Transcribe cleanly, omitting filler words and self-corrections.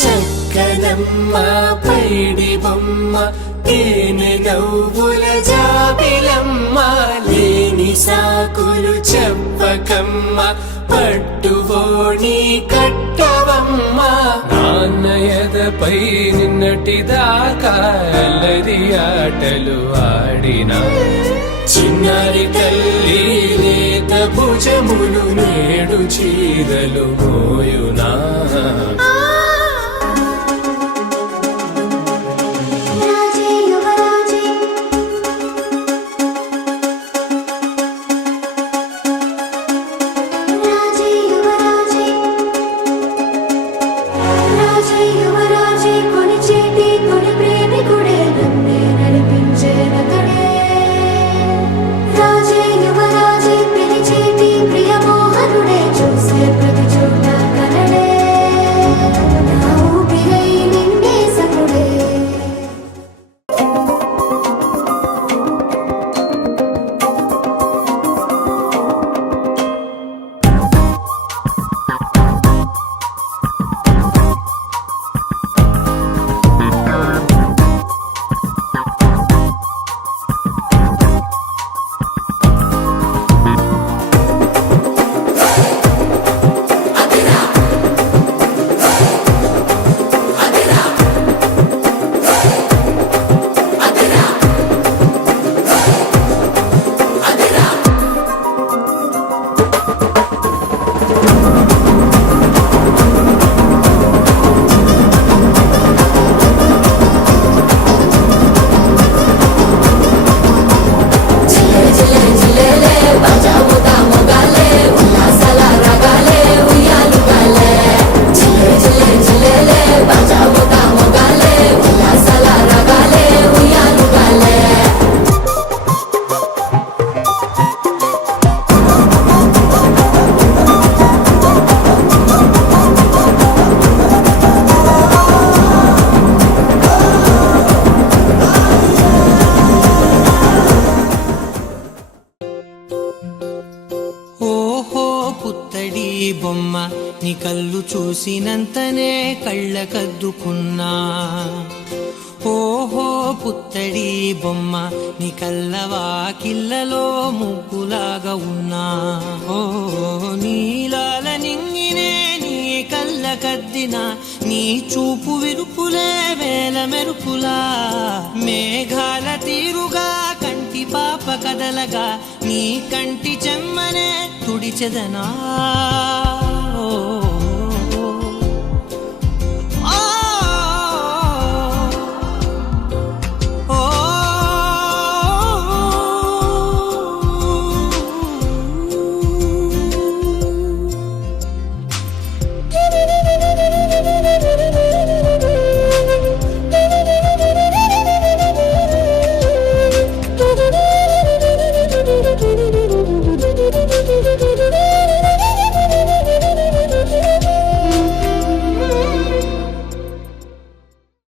చక్కనమ్మ పైడి బొమ్మ తేనె నవ్వుల జాబిలమ్మ లేని సాకులు చెప్పకమ్మ పట్టువోణి కట్టవమ్మ నాన్నయదపై నిన్నటిదాకా అల్లరి ఆటలు ఆడినా చిన్నారి తల్లి లేత భుజములు నేడు చీరలు మోయునా బొమ్మ నీ కళ్ళు చూసినంతనే కళ్ళకద్దుకున్నా ఓహో పుత్తడి బొమ్మ నీ కళ్ళవాకిళ్ళలో ముగ్గులాగా ఉన్నా ఓ నీలాల నింగినే నీ కళ్ళకద్దిన నీ చూపు విరుపులే వేల మెరుపులా మేఘాల తీరుగా కంటి పాప కదలగా నీ కంటి చెమ్మనే తుడిచెదనా